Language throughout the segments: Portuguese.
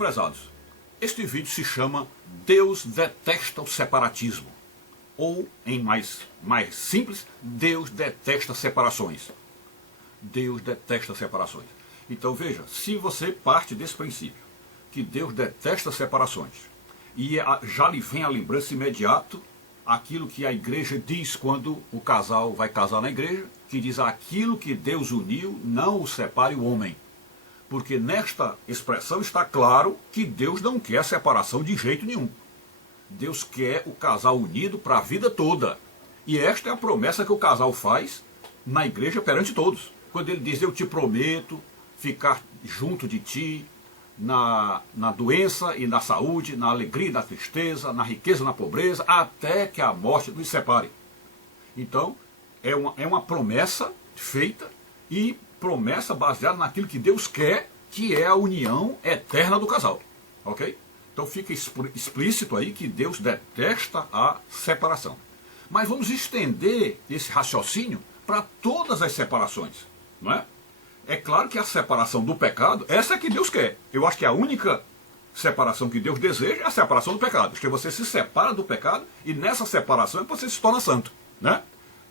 Meus prezados, este vídeo se chama Deus detesta o separatismo. Ou, em mais simples, Deus detesta separações. Deus detesta separações. Então veja, se você parte desse princípio, que Deus detesta separações, e já lhe vem a lembrança imediato aquilo que a igreja diz quando o casal vai casar na igreja, que diz: aquilo que Deus uniu, não o separe o homem. Porque nesta expressão está claro que Deus não quer a separação de jeito nenhum. Deus quer o casal unido para a vida toda. E esta é a promessa que o casal faz na igreja perante todos. Quando ele diz: eu te prometo ficar junto de ti na doença e na saúde, na alegria e na tristeza, na riqueza e na pobreza, até que a morte nos separe. Então, é uma promessa feita, e promessa baseada naquilo que Deus quer, que é a união eterna do casal. Ok? Então fica explícito aí que Deus detesta a separação. Mas vamos estender esse raciocínio para todas as separações, não é? É claro que a separação do pecado, essa é que Deus quer. Eu acho que a única separação que Deus deseja é a separação do pecado. Porque você se separa do pecado e nessa separação você se torna santo, né?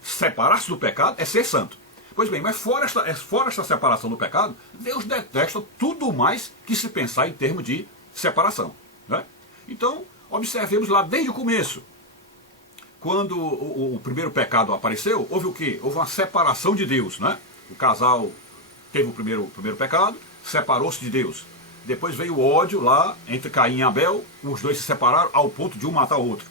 Separar-se do pecado é ser santo. Pois bem, mas fora esta separação do pecado, Deus detesta tudo mais que se pensar em termos de separação, né? Então, observemos lá desde o começo. Quando o primeiro pecado apareceu, houve o quê? Houve uma separação de Deus, né? O casal teve o primeiro pecado, separou-se de Deus. Depois veio o ódio lá entre Caim e Abel, os dois se separaram ao ponto de um matar o outro.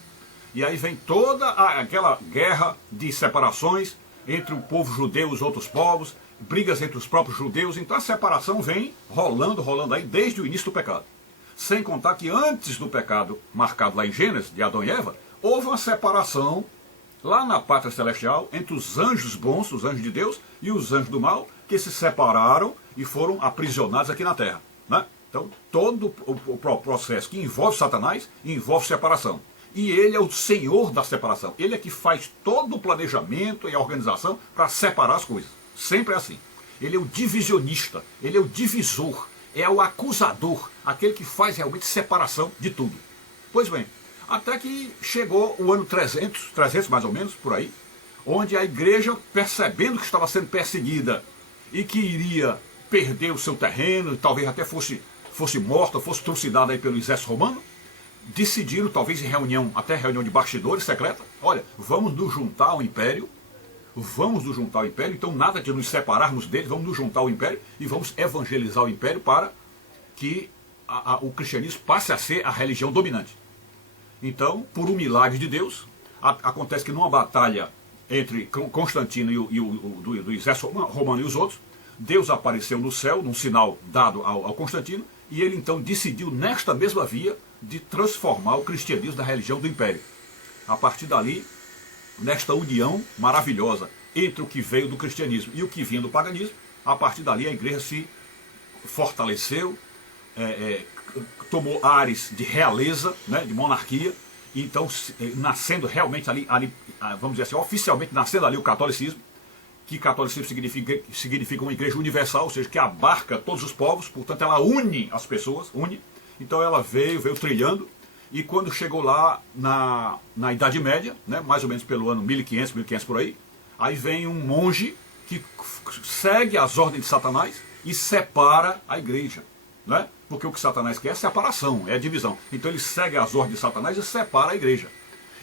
E aí vem toda aquela guerra de separações entre o povo judeu e os outros povos, brigas entre os próprios judeus. Então a separação vem rolando aí desde o início do pecado. Sem contar que antes do pecado marcado lá em Gênesis, de Adão e Eva, houve uma separação lá na pátria celestial entre os anjos bons, os anjos de Deus, e os anjos do mal, que se separaram e foram aprisionados aqui na terra, né? Então todo o processo que envolve Satanás envolve separação. E ele é o senhor da separação. Ele é que faz todo o planejamento e a organização para separar as coisas. Sempre é assim. Ele é o divisionista, ele é o divisor, é o acusador, aquele que faz realmente separação de tudo. Pois bem, até que chegou o ano 300 mais ou menos, por aí, onde a igreja, percebendo que estava sendo perseguida e que iria perder o seu terreno, talvez até fosse morta, fosse trucidada aí pelo exército romano, decidiram, talvez em reunião, até reunião de bastidores secreta: olha, vamos nos juntar ao império, então nada de nos separarmos dele, vamos nos juntar ao império e vamos evangelizar o império para que o cristianismo passe a ser a religião dominante. Então, por um milagre de Deus, acontece que numa batalha entre Constantino e do exército romano e os outros, Deus apareceu no céu, num sinal dado ao Constantino, e ele então decidiu, nesta mesma via, de transformar o cristianismo na religião do império. A partir dali, nesta união maravilhosa entre o que veio do cristianismo e o que vinha do paganismo, a partir dali a igreja se fortaleceu, tomou ares de realeza, né, de monarquia, e então nascendo realmente ali, vamos dizer assim, oficialmente nascendo ali o catolicismo, que catolicismo significa uma igreja universal, ou seja, que abarca todos os povos, portanto ela une as pessoas, então ela veio trilhando, e quando chegou lá na Idade Média, né, mais ou menos pelo ano 1500 por aí vem um monge que segue as ordens de Satanás e separa a igreja, né? Porque o que Satanás quer é separação, é a divisão. Então ele segue as ordens de Satanás e separa a igreja.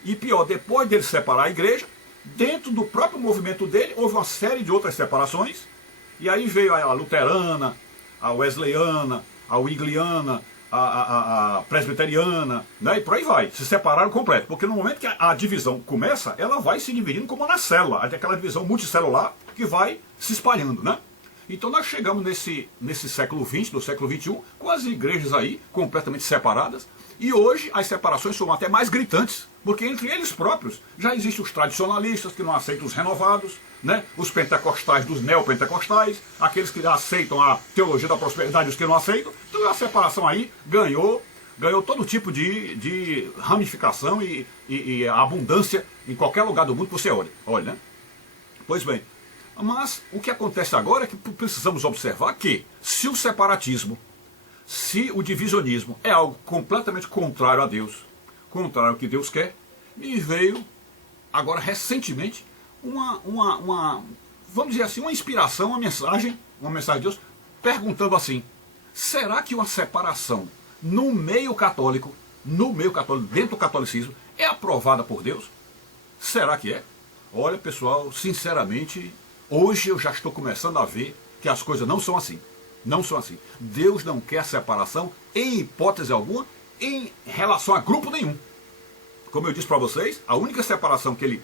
E pior, depois dele separar a igreja, dentro do próprio movimento dele, houve uma série de outras separações, e aí veio a luterana, a wesleyana, a wigliana, a presbiteriana, né? E por aí vai, se separaram completo, porque no momento que a divisão começa, ela vai se dividindo como na célula, aquela divisão multicelular que vai se espalhando, né? Então nós chegamos nesse século XX, no século XXI, com as igrejas aí completamente separadas, e hoje as separações são até mais gritantes, porque entre eles próprios já existem os tradicionalistas que não aceitam os renovados, né? Os pentecostais dos neopentecostais, aqueles que aceitam a teologia da prosperidade e os que não aceitam. Então a separação aí ganhou todo tipo de ramificação e abundância em qualquer lugar do mundo que você olha, né? Pois bem, mas o que acontece agora é que precisamos observar que, se o separatismo se o divisionismo é algo completamente contrário a Deus, contrário ao que Deus quer, me veio agora recentemente vamos dizer assim, uma inspiração, uma mensagem de Deus, perguntando assim: será que uma separação no meio católico, dentro do catolicismo, é aprovada por Deus? Será que é? Olha, pessoal, sinceramente, hoje eu já estou começando a ver que as coisas não são assim. Não são assim. Deus não quer separação, em hipótese alguma, em relação a grupo nenhum. Como eu disse para vocês, a única separação que ele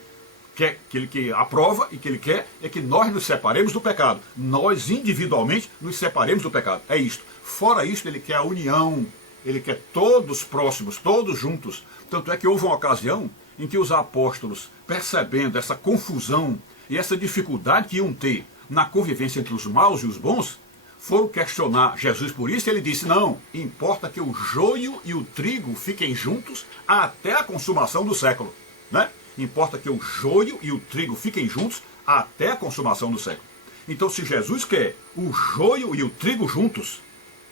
quer, que aprova e que ele quer, é que nós nos separemos do pecado. Nós individualmente nos separemos do pecado. É isto. Fora isto, ele quer a união. Ele quer todos próximos, todos juntos. Tanto é que houve uma ocasião em que os apóstolos, percebendo essa confusão e essa dificuldade que iam ter na convivência entre os maus e os bons, foram questionar Jesus por isso, e ele disse: não, importa que o joio e o trigo fiquem juntos até a consumação do século. Né? Importa que o joio e o trigo fiquem juntos até a consumação do século. Então, se Jesus quer o joio e o trigo juntos,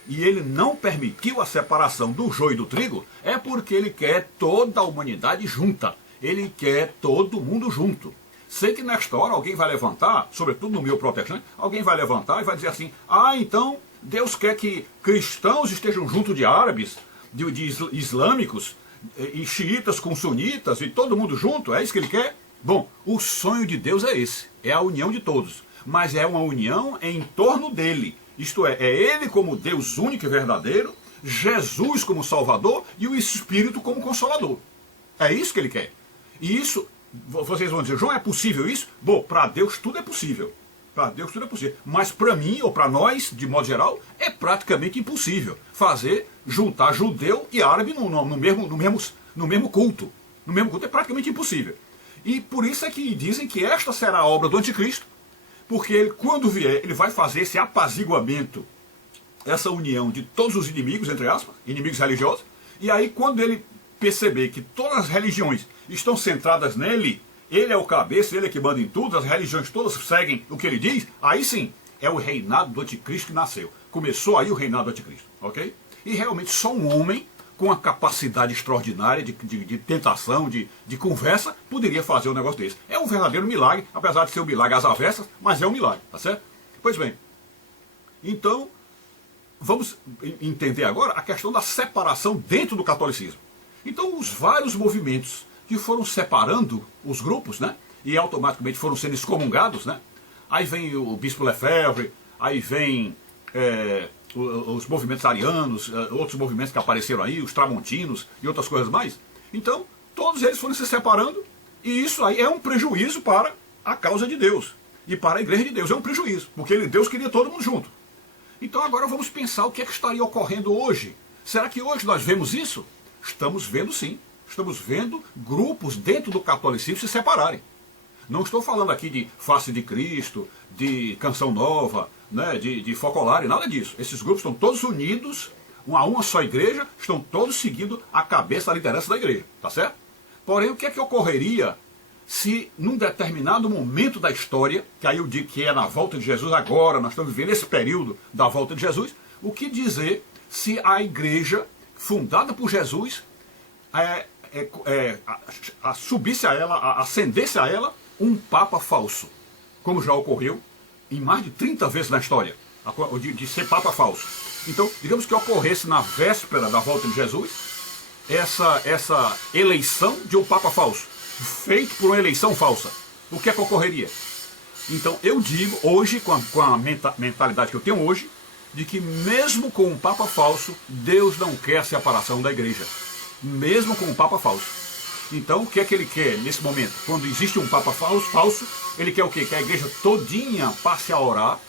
e ele não permitiu a separação do joio e do trigo, é porque ele quer toda a humanidade junta. Ele quer todo mundo junto. Sei que nesta hora alguém vai levantar, sobretudo no meio protestante, alguém vai levantar e vai dizer assim: ah, então Deus quer que cristãos estejam junto de árabes, de islâmicos, e xiitas com sunitas, e todo mundo junto, é isso que ele quer? Bom, o sonho de Deus é esse, é a união de todos, mas é uma união em torno dele. Isto é ele como Deus único e verdadeiro, Jesus como Salvador e o Espírito como Consolador. É isso que ele quer. E isso, vocês vão dizer: João, é possível isso? Bom, para Deus tudo é possível. Para Deus tudo é possível. Mas para mim, ou para nós, de modo geral, é praticamente impossível juntar judeu e árabe no mesmo culto. No mesmo culto é praticamente impossível. E por isso é que dizem que esta será a obra do anticristo, porque ele, quando vier, ele vai fazer esse apaziguamento, essa união de todos os inimigos, entre aspas, inimigos religiosos, e aí quando ele perceber que todas as religiões estão centradas nele, ele é o cabeça, ele é que manda em tudo, as religiões todas seguem o que ele diz, aí sim, é o reinado do anticristo que nasceu. Começou aí o reinado do anticristo, ok? E realmente só um homem com a capacidade extraordinária de tentação, de conversa, poderia fazer um negócio desse. É um verdadeiro milagre, apesar de ser um milagre às avessas, mas é um milagre, tá certo? Pois bem, então, vamos entender agora a questão da separação dentro do catolicismo. Então, os vários movimentos que foram separando os grupos, né, e automaticamente foram sendo excomungados, né, aí vem o Bispo Lefebvre, aí vem os movimentos arianos, outros movimentos que apareceram aí, os tramontinos e outras coisas mais. Então, todos eles foram se separando, e isso aí é um prejuízo para a causa de Deus e para a igreja de Deus. É um prejuízo, porque Deus queria todo mundo junto. Então agora vamos pensar o que é que estaria ocorrendo hoje. Será que hoje nós vemos isso? Estamos vendo sim. Estamos vendo grupos dentro do catolicismo se separarem. Não estou falando aqui de Face de Cristo, de Canção Nova, né, de Focolare, nada disso. Esses grupos estão todos unidos, uma só igreja, estão todos seguindo a cabeça, a liderança da igreja, tá certo? Porém, o que é que ocorreria se, num determinado momento da história, que aí eu digo que é na volta de Jesus agora, nós estamos vivendo esse período da volta de Jesus, o que dizer se a igreja, fundada por Jesus, subisse a ela, acendesse a ela um papa falso, como já ocorreu em mais de 30 vezes na história, de ser papa falso. Então, digamos que ocorresse na véspera da volta de Jesus, essa eleição de um papa falso, feito por uma eleição falsa. O que é que ocorreria? Então, eu digo hoje, com a mentalidade que eu tenho hoje, de que mesmo com um papa falso, Deus não quer a separação da igreja. Mesmo com um papa falso. Então, o que é que ele quer nesse momento? Quando existe um papa falso, ele quer o quê? Que a igreja todinha passe a orar,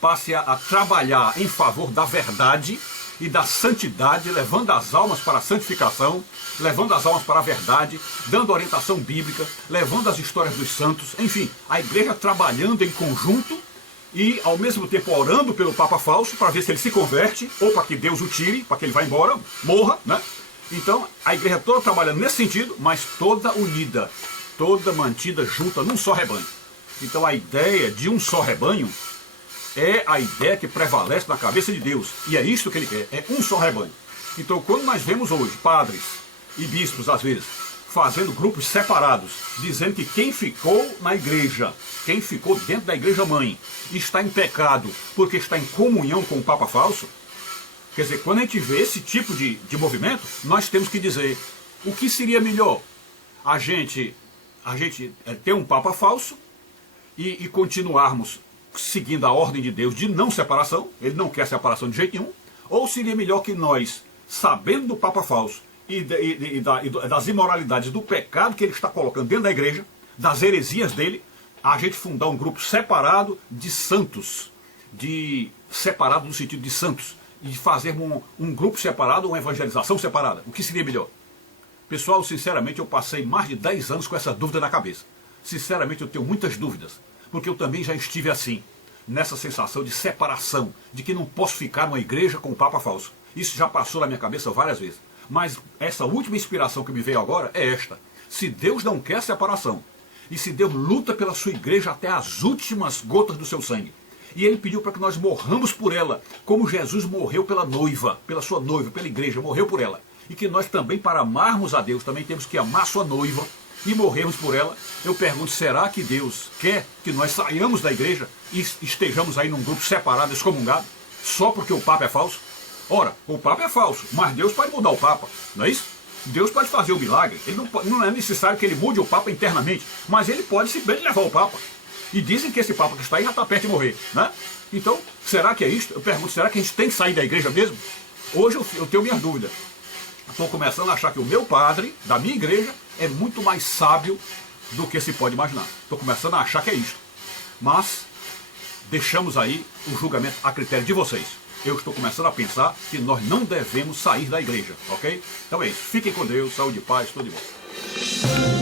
passe a trabalhar em favor da verdade e da santidade, levando as almas para a santificação, levando as almas para a verdade, dando orientação bíblica, levando as histórias dos santos, enfim, a igreja trabalhando em conjunto e ao mesmo tempo orando pelo papa falso para ver se ele se converte, ou para que Deus o tire, para que ele vá embora, morra, né? Então, a igreja toda trabalhando nesse sentido, mas toda unida, toda mantida junta num só rebanho. Então, a ideia de um só rebanho é a ideia que prevalece na cabeça de Deus. E é isto que ele quer, é um só rebanho. Então, quando nós vemos hoje padres e bispos, às vezes, fazendo grupos separados, dizendo que quem ficou na igreja, quem ficou dentro da igreja mãe, está em pecado porque está em comunhão com o Papa falso, quer dizer, quando a gente vê esse tipo de movimento, nós temos que dizer, o que seria melhor? A gente ter um Papa falso e continuarmos seguindo a ordem de Deus de não separação, ele não quer separação de jeito nenhum, ou seria melhor que nós, sabendo do Papa falso e das imoralidades, do pecado que ele está colocando dentro da igreja, das heresias dele, a gente fundar um grupo separado de santos, separado no sentido de santos, e fazermos um grupo separado, uma evangelização separada. O que seria melhor? Pessoal, sinceramente, eu passei mais de 10 anos com essa dúvida na cabeça. Sinceramente, eu tenho muitas dúvidas, porque eu também já estive assim, nessa sensação de separação, de que não posso ficar numa igreja com o Papa falso. Isso já passou na minha cabeça várias vezes. Mas essa última inspiração que me veio agora é esta. Se Deus não quer separação, e se Deus luta pela sua igreja até as últimas gotas do seu sangue, e ele pediu para que nós morramos por ela, como Jesus morreu pela noiva, pela sua noiva, pela igreja, morreu por ela, e que nós também, para amarmos a Deus, também temos que amar sua noiva e morrermos por ela, eu pergunto, será que Deus quer que nós saiamos da igreja e estejamos aí num grupo separado, excomungado, só porque o Papa é falso? Ora, o Papa é falso, mas Deus pode mudar o Papa, não é isso? Deus pode fazer o milagre, ele não é necessário que ele mude o Papa internamente, mas ele pode simplesmente levar o Papa. E dizem que esse Papa que está aí já está perto de morrer, né? Então, será que é isso? Eu pergunto, será que a gente tem que sair da igreja mesmo? Hoje eu tenho minhas dúvidas. Estou começando a achar que o meu padre, da minha igreja, é muito mais sábio do que se pode imaginar. Estou começando a achar que é isso. Mas, deixamos aí o julgamento a critério de vocês. Eu estou começando a pensar que nós não devemos sair da igreja, ok? Então é isso. Fiquem com Deus, saúde e paz, tudo de bom.